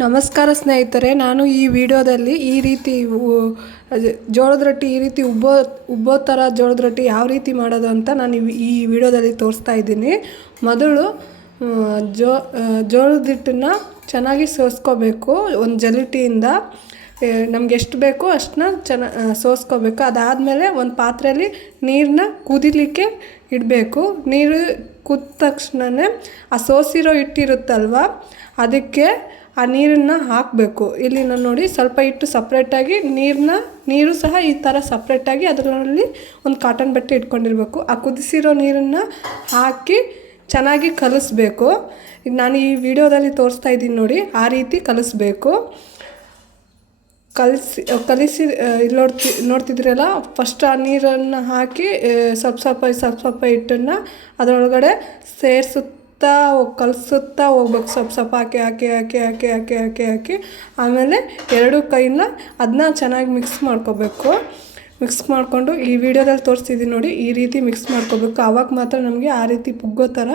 ನಮಸ್ಕಾರ ಸ್ನೇಹಿತರೆ, ನಾನು ಈ ವಿಡಿಯೋದಲ್ಲಿ ಈ ರೀತಿ ಜೋಳದ ರೊಟ್ಟಿ ಈ ರೀತಿ ಉಬ್ಬೋ ಥರ ಜೋಳದ ರೊಟ್ಟಿ ಯಾವ ರೀತಿ ಮಾಡೋದು ಅಂತ ನಾನು ಈ ವಿಡಿಯೋದಲ್ಲಿ ತೋರಿಸ್ತಾ ಇದ್ದೀನಿ. ಮೊದಲು ಜೋಳದ ಹಿಟ್ಟನ್ನು ಚೆನ್ನಾಗಿ ಸೋಸ್ಕೋಬೇಕು. ಒಂದು ಜಲಿಟಿಯಿಂದ ನಮ್ಗೆ ಎಷ್ಟು ಬೇಕೋ ಅಷ್ಟನ್ನ ಸೋಸ್ಕೋಬೇಕು. ಅದಾದಮೇಲೆ ಒಂದು ಪಾತ್ರೆಯಲ್ಲಿ ನೀರನ್ನ ಕುದಿಲಿಕ್ಕೆ ಇಡಬೇಕು. ನೀರು ಕುದ್ದ ತಕ್ಷಣವೇ ಆ ಸೋಸಿರೋ ಹಿಟ್ಟಿರುತ್ತಲ್ವ, ಅದಕ್ಕೆ ಆ ನೀರನ್ನು ಹಾಕಬೇಕು. ಇಲ್ಲಿ ನಾನು ನೋಡಿ ಸ್ವಲ್ಪ ಹಿಟ್ಟು ಸಪ್ರೇಟಾಗಿ ನೀರು ಸಹ ಈ ಥರ ಸಪ್ರೇಟಾಗಿ ಅದರಲ್ಲಿ ಒಂದು ಕಾಟನ್ ಬಟ್ಟೆ ಇಟ್ಕೊಂಡಿರಬೇಕು. ಆ ಕುದಿಸಿರೋ ನೀರನ್ನು ಹಾಕಿ ಚೆನ್ನಾಗಿ ಕಲಿಸ್ಬೇಕು. ನಾನು ಈ ವಿಡಿಯೋದಲ್ಲಿ ತೋರಿಸ್ತಾ ಇದ್ದೀನಿ ನೋಡಿ, ಆ ರೀತಿ ಕಲಿಸ್ಬೇಕು. ಕಲಿಸಿ ಇಲ್ಲಿ ನೋಡ್ತಿದ್ರಲ್ಲ, ಫಸ್ಟ್ ಆ ನೀರನ್ನು ಹಾಕಿ ಸ್ವಲ್ಪ ಹಿಟ್ಟನ್ನು ಅದರೊಳಗಡೆ ಕಲಿಸುತ್ತಾ ಹೋಗ್ಬೇಕು. ಸ್ವಲ್ಪ ಹಾಕಿ ಆಮೇಲೆ ಎರಡು ಕೈನ ಅದನ್ನ ಚೆನ್ನಾಗಿ ಮಿಕ್ಸ್ ಮಾಡ್ಕೋಬೇಕು. ಮಿಕ್ಸ್ ಮಾಡಿಕೊಂಡು ಈ ವಿಡಿಯೋದಲ್ಲಿ ತೋರಿಸ್ತಿದ್ದೀನಿ ನೋಡಿ, ಈ ರೀತಿ ಮಿಕ್ಸ್ ಮಾಡ್ಕೋಬೇಕು. ಆವಾಗ ಮಾತ್ರ ನಮಗೆ ಆ ರೀತಿ ಪುಗ್ಗೋ ಥರ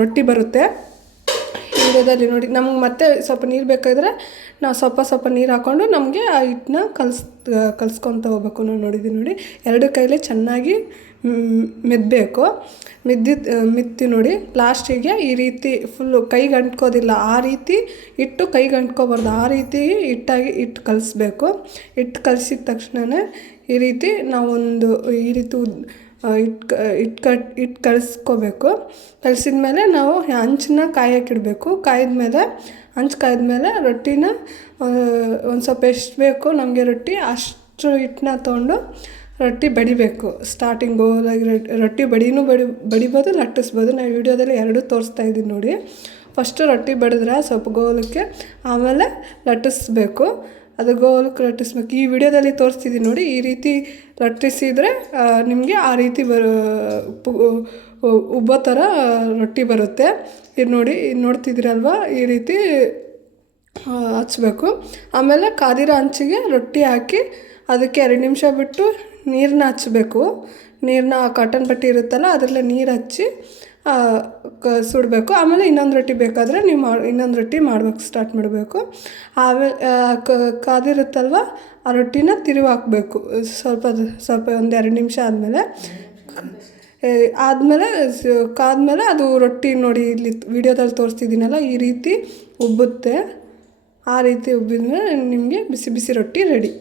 ರೊಟ್ಟಿ ಬರುತ್ತೆ. ವಿಡಿಯೋದಲ್ಲಿ ನೋಡಿ, ನಮ್ಗೆ ಮತ್ತೆ ಸ್ವಲ್ಪ ನೀರು ಬೇಕಾದರೆ ನಾವು ಸ್ವಲ್ಪ ನೀರು ಹಾಕ್ಕೊಂಡು ನಮಗೆ ಆ ಹಿಟ್ಟನ್ನ ಕಲಿಸ್ಕೊತ ಹೋಗ್ಬೇಕು. ನಾವು ನೋಡಿದ್ದೀವಿ ನೋಡಿ, ಎರಡು ಕೈಲೇ ಚೆನ್ನಾಗಿ ಮೆದ್ದಬೇಕು. ಮಿತ್ತಿ ನೋಡಿ, ಲಾಸ್ಟಿಗೆ ಈ ರೀತಿ ಫುಲ್ಲು ಕೈಗೆ ಅಂಟ್ಕೋದಿಲ್ಲ, ಆ ರೀತಿ ಹಿಟ್ಟು ಕೈಗೆ ಅಂಟ್ಕೋಬಾರ್ದು, ಆ ರೀತಿ ಹಿಟ್ಟು ಕಲಿಸ್ಬೇಕು. ಹಿಟ್ಟು ಕಲಿಸಿದ ತಕ್ಷಣ ಈ ರೀತಿ ನಾವೊಂದು ಈ ರೀತಿ ಹಿಟ್ಟು ಕಲಿಸ್ಕೋಬೇಕು. ಕಲಿಸಿದ ಮೇಲೆ ನಾವು ಹಂಚನ್ನ ಕಾಯಕ್ಕಿಡಬೇಕು. ಹಂಚು ಕಾಯ್ದ್ಮೇಲೆ ರೊಟ್ಟಿನ ಒಂದು ಸ್ವಲ್ಪ ಎಷ್ಟು ಬೇಕು ನಮಗೆ ರೊಟ್ಟಿ ಅಷ್ಟು ಹಿಟ್ಟನ್ನ ತೊಗೊಂಡು ರೊಟ್ಟಿ ಬಡಿಬೇಕು. ಸ್ಟಾರ್ಟಿಂಗ್ ಗೋಲಾಗಿ ರೊಟ್ಟಿ ಬಡಿಬೋದು, ಲಟ್ಟಿಸ್ಬೋದು. ನಾವು ವಿಡಿಯೋದಲ್ಲಿ ಎರಡೂ ತೋರಿಸ್ತಾ ಇದ್ದೀನಿ ನೋಡಿ. ಫಸ್ಟು ರೊಟ್ಟಿ ಬಡಿದ್ರೆ ಸ್ವಲ್ಪ ಗೋಲಕ್ಕೆ, ಆಮೇಲೆ ಲಟ್ಟಿಸ್ಬೇಕು. ಅದು ಗೋಲಕ್ಕೆ ಲಟ್ಟಿಸ್ಬೇಕು. ಈ ವಿಡಿಯೋದಲ್ಲಿ ತೋರಿಸ್ತಿದ್ದೀನಿ ನೋಡಿ, ಈ ರೀತಿ ಲಟ್ಟಿಸಿದರೆ ನಿಮಗೆ ಆ ರೀತಿ ಉಬ್ಬೋ ಥರ ರೊಟ್ಟಿ ಬರುತ್ತೆ. ಇದು ನೋಡಿ, ನೋಡ್ತಿದ್ದೀರಲ್ವ, ಈ ರೀತಿ ಹಚ್ಚಬೇಕು. ಆಮೇಲೆ ಕಾದಿರೋ ಹಂಚಿಗೆ ರೊಟ್ಟಿ ಹಾಕಿ ಅದಕ್ಕೆ 2 ನಿಮಿಷ ಬಿಟ್ಟು ನೀರನ್ನ ಹಚ್ಚಬೇಕು. ನೀರನ್ನ ಕಾಟನ್ ಬಟ್ಟೆ ಇರುತ್ತಲ್ಲ, ಅದರಲ್ಲೇ ನೀರು ಹಚ್ಚಿ ಸುಡಬೇಕು. ಆಮೇಲೆ ಇನ್ನೊಂದು ರೊಟ್ಟಿ ಬೇಕಾದರೆ ಇನ್ನೊಂದು ರೊಟ್ಟಿ ಸ್ಟಾರ್ಟ್ ಮಾಡಬೇಕು. ಆಮೇಲೆ ಕಾದಿರುತ್ತಲ್ವ, ಆ ರೊಟ್ಟಿನ ತಿರುವಿ ಹಾಕಬೇಕು. ಸ್ವಲ್ಪ ಒಂದು 2 ನಿಮಿಷ ಕಾದ್ಮೇಲೆ ಅದು ರೊಟ್ಟಿ ನೋಡಿ, ಇಲ್ಲಿ ವಿಡಿಯೋದಲ್ಲಿ ತೋರಿಸ್ತಿದ್ದೀನಲ್ಲ, ಈ ರೀತಿ ಉಬ್ಬುತ್ತೆ. ಆ ರೀತಿ ಉಬ್ಬಿದ್ಮೇಲೆ ನಿಮಗೆ ಬಿಸಿ ಬಿಸಿ ರೊಟ್ಟಿ ರೆಡಿ.